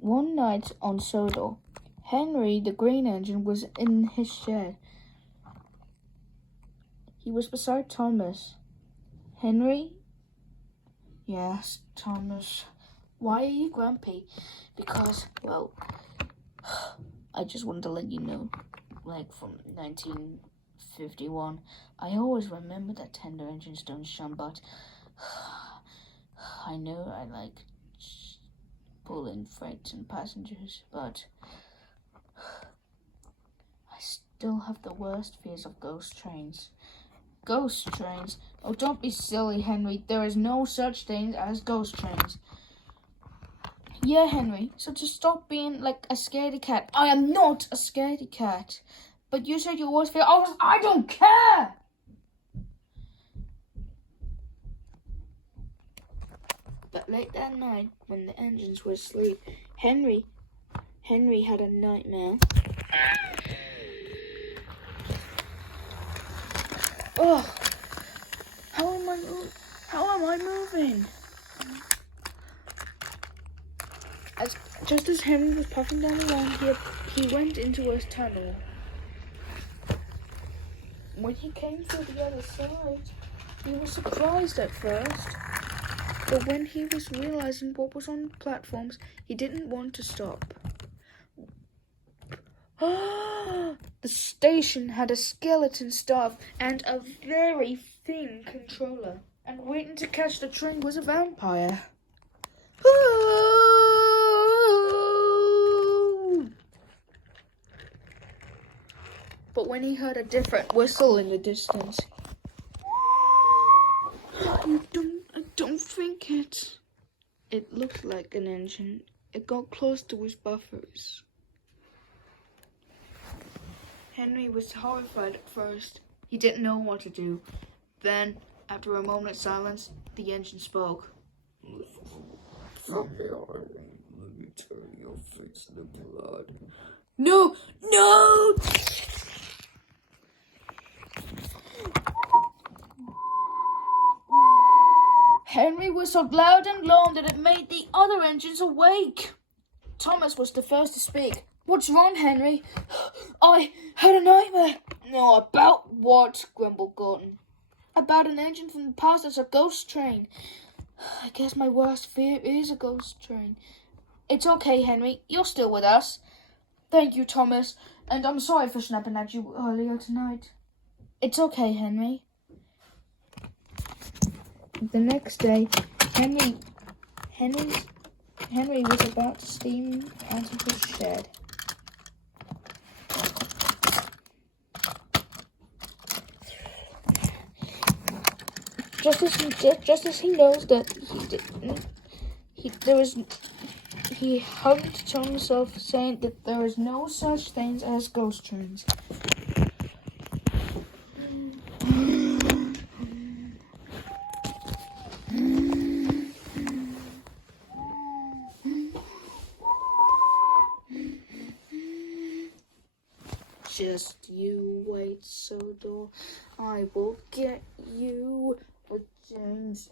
One night on Sodor, Henry the Green Engine was in his shed. He was beside Thomas. Henry? Yes, Thomas. Why are you grumpy? Because, well, I just wanted to let you know, like from 1951, I always remember that tender engines don't shun, but I know I like pulling freight and passengers, but I still have the worst fears of ghost trains. Ghost trains? Oh, don't be silly, Henry. There is no such thing as ghost trains. Yeah, Henry, so just stop being like a scaredy cat. I am not a scaredy cat. But you said you always fear. Oh, I don't care! But late that night, when the engines were asleep, Henry had a nightmare. Oh, how am I moving? Just as Henry was puffing down the line, he went into a tunnel. When he came through the other side, he was surprised at first. But when he was realizing what was on the platforms, he didn't want to stop. The station had a skeleton staff and a very thin controller. And waiting to catch the train was a vampire. But when he heard a different whistle in the distance, I don't think it looked like an engine. It got close to his buffers. Henry was horrified at first. He didn't know what to do. Then, after a moment's silence, the engine spoke. From here on, let me turn your face to blood. No! No! Henry whistled loud and long that it made the other engines awake. Thomas was the first to speak. What's wrong, Henry? I had a nightmare. No, about what? Grumbled Gordon. About an engine from the past that's a ghost train. I guess my worst fear is a ghost train. It's okay, Henry. You're still with us. Thank you, Thomas. And I'm sorry for snapping at you earlier tonight. It's okay, Henry. The next day, Henry was about to steam out of his shed. Just as he knows that he hummed to himself, saying that there is no such things as ghost trains. Just you wait, Sodor. I will get you for James.